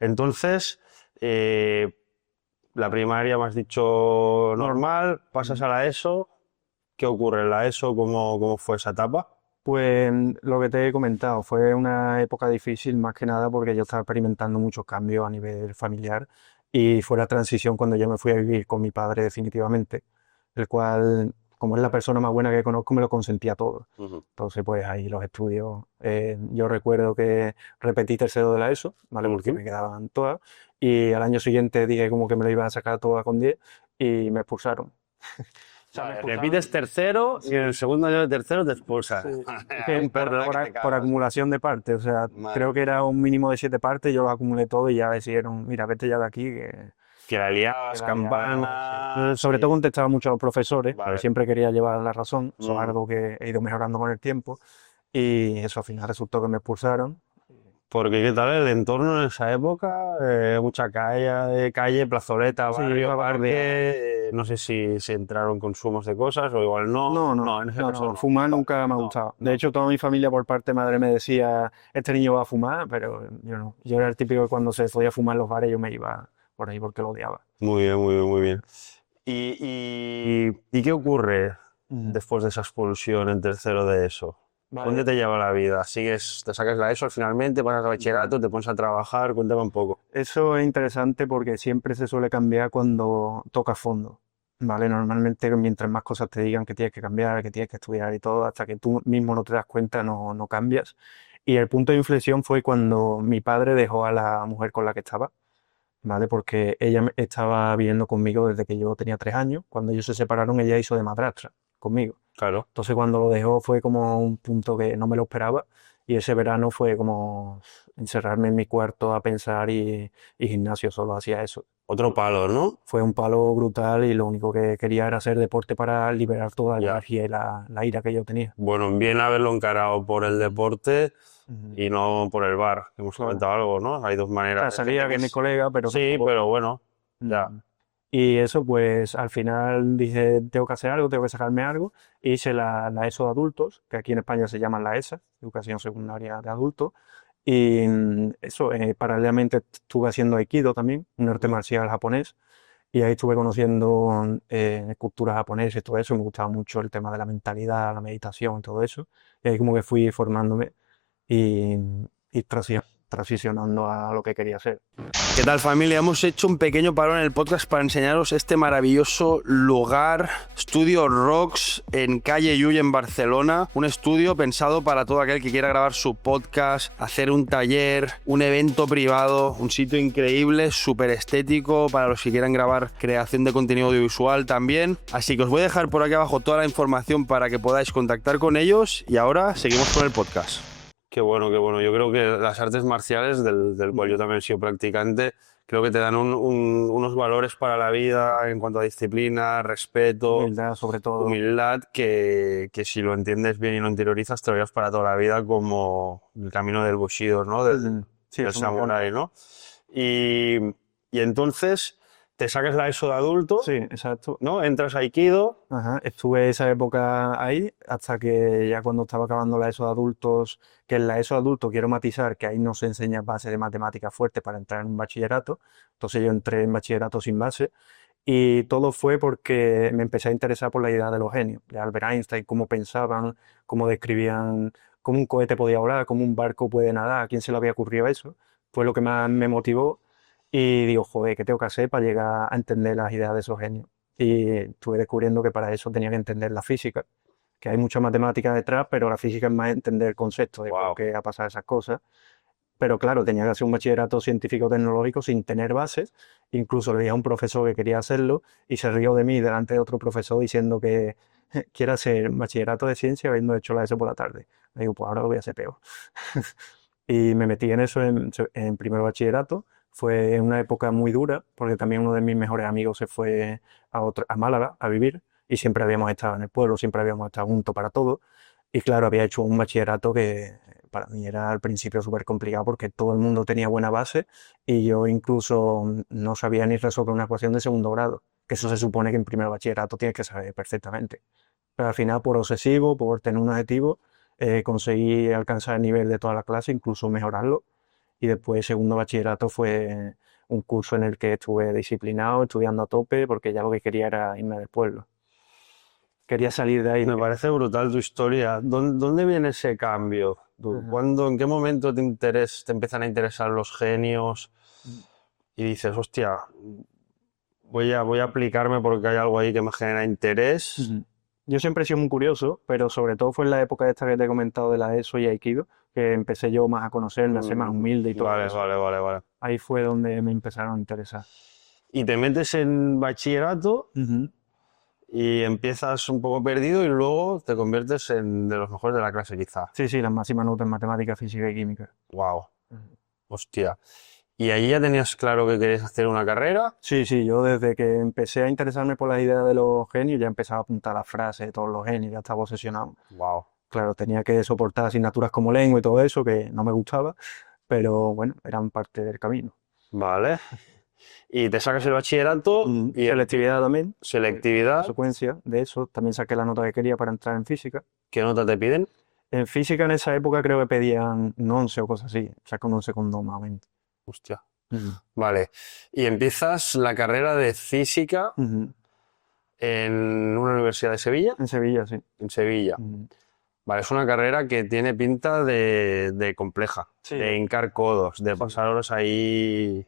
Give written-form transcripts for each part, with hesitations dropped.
Entonces, la primaria me has dicho normal, pasas a la ESO. ¿Qué ocurre en la ESO? ¿Cómo fue esa etapa? Pues lo que te he comentado, fue una época difícil más que nada porque yo estaba experimentando muchos cambios a nivel familiar y fue la transición cuando yo me fui a vivir con mi padre definitivamente, el cual, como es la persona más buena que conozco, me lo consentía todo. Ujú. Entonces, pues ahí los estudios, yo recuerdo que repetí tercero de la ESO, ¿vale? Porque Ujú. me quedaban todas y al año siguiente dije como que me lo iba a sacar todas con 10 y me expulsaron. O sea, me Vale, expulsaron. repites tercero y en el segundo año de tercero te Sí, expulsan. es que Un perdona que te por cagas. acumulación de partes, o sea, Madre creo que mía. era un mínimo de 7 partes, yo lo acumulé todo y ya decidieron, mira, vete ya de aquí, Que la que liabas, la liada, sí. campanas Sobre todo y... contestaba mucho a los profesores, porque Vale. siempre quería llevar la razón, eso es Mm. algo que he ido mejorando con el tiempo, y eso al final resultó que me expulsaron. Porque, ¿qué tal el entorno en esa época? Mucha calle, plazoleta, Sí, barrio, estaba rodeado. parque. No sé si se entraron consumos de cosas o igual no. No, no, No, en ese no, caso no, no. fumar Vale. nunca me ha No, gustado. De no. hecho, toda mi familia por parte de madre me decía, este niño va a fumar, pero yo no. Yo era el típico que cuando se podía fumar en los bares yo me iba por ahí porque lo odiaba. Muy bien, muy bien, muy bien. ¿Y qué ocurre Ujú. después de esa expulsión en tercero de eso? ¿Dónde Vale. te lleva la vida? Te sacas la ESO finalmente, pasas al Ujú. bachillerato, te pones a trabajar? Cuéntame un poco. Eso es interesante porque siempre se suele cambiar cuando toca fondo, ¿vale? Normalmente mientras más cosas te digan que tienes que cambiar, que tienes que estudiar y todo, hasta que tú mismo no te das cuenta, no cambias. Y el punto de inflexión fue cuando mi padre dejó a la mujer con la que estaba, ¿vale? Porque ella estaba viviendo conmigo desde que yo tenía 3 años. Cuando ellos se separaron, ella hizo de madrastra conmigo. Claro. Entonces cuando lo dejó fue como un punto que no me lo esperaba y ese verano fue como encerrarme en mi cuarto a pensar y gimnasio, solo hacía eso. Otro palo, ¿no? Fue un palo brutal y lo único que quería era hacer deporte para liberar toda la Ya. energía y la ira que yo tenía. Bueno, bien haberlo encarado por el Ujú. deporte Ujú. y no por el bar. Hemos Claro. comentado algo, ¿no? Hay dos O maneras. sea, Hay gente salía que con mi es... colega, pero Sí, tampoco. pero bueno, ya. Ujú. Y eso, pues al final dije, tengo que hacer algo, tengo que sacarme algo. Hice la ESO de adultos, que aquí en España se llama la ESA, Educación Secundaria de Adultos. Y eso, paralelamente estuve haciendo Aikido también, un arte Ujú. marcial japonés. Y ahí estuve conociendo cultura japonesa y todo eso. Me gustaba mucho el tema de la mentalidad, la meditación, todo eso. Y ahí como que fui formándome y, y transicionando a lo que quería hacer. ¿Qué tal, familia? Hemos hecho un pequeño parón en el podcast para enseñaros este maravilloso lugar, Estudio Rocks, en calle Llull, en Barcelona. Un estudio pensado para todo aquel que quiera grabar su podcast, hacer un taller, un evento privado, un sitio increíble, súper estético para los que quieran grabar creación de contenido audiovisual también. Así que os voy a dejar por aquí abajo toda la información para que podáis contactar con ellos y ahora seguimos con el podcast. Qué bueno, qué bueno. Yo creo que las artes marciales, del cual yo también he sido practicante, creo que te dan unos valores para la vida en cuanto a disciplina, respeto, Humildad sobre todo. humildad, que si lo entiendes bien y lo interiorizas, te lo llevas para toda la vida como el camino del Bushido, ¿no? Ujú. Sí, Del eso me encanta. samurái, ¿no? Y, y entonces te sacas la ESO de adulto, Sí, exacto. ¿no? Entras a Aikido. Ajá, estuve esa época ahí hasta que ya cuando estaba acabando la ESO de adultos, que en la ESO de adultos quiero matizar que ahí no se enseña base de matemáticas fuerte para entrar en un bachillerato, entonces yo entré en bachillerato sin base y todo fue porque me empecé a interesar por la idea de los genios, de Albert Einstein, cómo pensaban, cómo describían cómo un cohete podía volar, cómo un barco puede nadar, a quién se le había ocurrido eso, fue lo que más me motivó y digo, joder, ¿qué tengo que hacer para llegar a entender las ideas de esos genios? Y estuve descubriendo que para eso tenía que entender la física, que hay mucha matemática detrás, pero la física es más entender el concepto de por Wow. qué ha pasado esas cosas. Pero claro, tenía que hacer un bachillerato científico-tecnológico sin tener bases. Incluso le dije a un profesor que quería hacerlo y se rió de mí delante de otro profesor diciendo que quiere hacer bachillerato de ciencia habiendo hecho la ESO por la tarde. Le digo, pues ahora lo voy a hacer peor. Y me metí en eso en primer bachillerato. Fue una época muy dura porque también uno de mis mejores amigos se fue a Málaga a vivir y siempre habíamos estado en el pueblo, siempre habíamos estado juntos para todo. Y claro, había hecho un bachillerato que para mí era al principio súper complicado porque todo el mundo tenía buena base y yo incluso no sabía ni resolver una ecuación de segundo grado, que eso se supone que en primer bachillerato tienes que saber perfectamente. Pero al final, por obsesivo, por tener un objetivo, conseguí alcanzar el nivel de toda la clase, incluso mejorarlo. y después segundo bachillerato fue un curso en el que estuve disciplinado, estudiando a tope, porque ya lo que quería era irme del pueblo. Quería salir de ahí. Me parece brutal tu historia. ¿Dónde viene ese cambio? ¿Cuándo, en qué momento te empiezan a interesar los genios y dices, hostia, voy a aplicarme porque hay algo ahí que me genera interés? Yo siempre he sido muy curioso, pero sobre todo fue en la época esta que te he comentado de la ESO y Aikido, que empecé yo más a conocerme, a ser más humilde y todo Vale, eso. vale. Ahí fue donde me empezaron a interesar. Y te metes en bachillerato y empiezas un poco perdido y luego te conviertes en de los mejores de la clase, quizá. Sí, las máximas notas en matemáticas, física y química. Wow, hostia. ¿Y ahí ya tenías claro que querías hacer una carrera? Sí, yo desde que empecé a interesarme por las ideas de los genios ya empezaba a apuntar las frases de todos los genios, ya estaba obsesionado. Wow. Claro, tenía que soportar asignaturas como lengua y todo eso, que no me gustaba, pero bueno, eran parte del camino. Vale. Y te sacas el bachillerato y Selectividad también. selectividad. Consecuencia de eso, también saqué la nota que quería para entrar en física. ¿Qué nota te piden? En física en esa época creo que pedían un 11 o cosas así, saco un 11,2 más o menos. Hostia. Vale. Y empiezas la carrera de física en una universidad de Sevilla. En Sevilla, sí. En Sevilla. Vale, es una carrera que tiene pinta de compleja, de hincar codos, de pasar horas ahí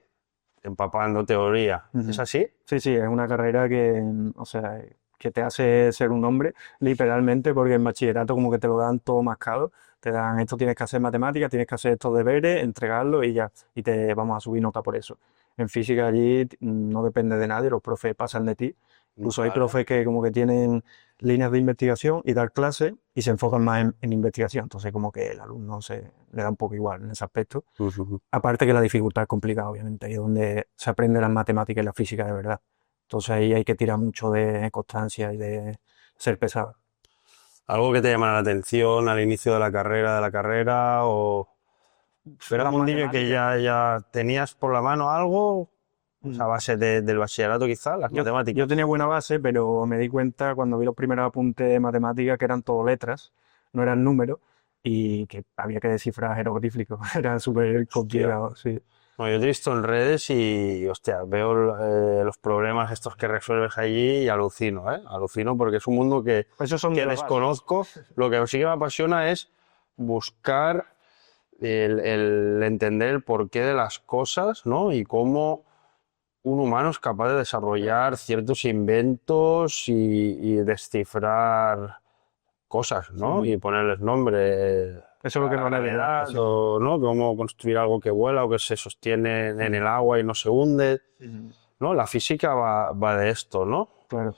empapando teoría. ¿Es así? Sí, es una carrera que, o sea, que te hace ser un hombre, literalmente, porque en bachillerato como que te lo dan todo mascado, te dan esto tienes que hacer matemáticas, tienes que hacer estos deberes, entregarlo y ya, y te vamos a subir nota por eso. En física allí no depende de nadie, los profes pasan de ti. Incluso hay profes que como que tienen líneas de investigación y dar clases y se enfocan más en investigación, entonces como que el alumno le da un poco igual en ese aspecto. Aparte que la dificultad es complicada, obviamente, ahí es donde se aprende las matemáticas y la física de verdad. Entonces ahí hay que tirar mucho de constancia y de ser pesado. ¿Algo que te llamara la atención al inicio de la carrera o era un mundillo que ya tenías por la mano algo? A base del bachillerato quizás, las matemáticas. Yo tenía buena base, pero me di cuenta cuando vi los primeros apuntes de matemáticas que eran todo letras, no eran números, y que había que descifrar jeroglíficos. Era súper complicado, sí. Bueno, yo te he visto en redes y, hostia, veo los problemas estos que resuelves allí y alucino, ¿eh? Alucino porque es un mundo que desconozco. Lo que sí que me apasiona es buscar el entender el porqué de las cosas, ¿no? Y cómo un humano es capaz de desarrollar ciertos inventos y descifrar cosas, ¿no? Y ponerles nombre. Eso es lo que no le da. O, ¿no? Cómo construir algo que vuela o que se sostiene en el agua y no se hunde. ¿No? La física va de esto, ¿no? Claro.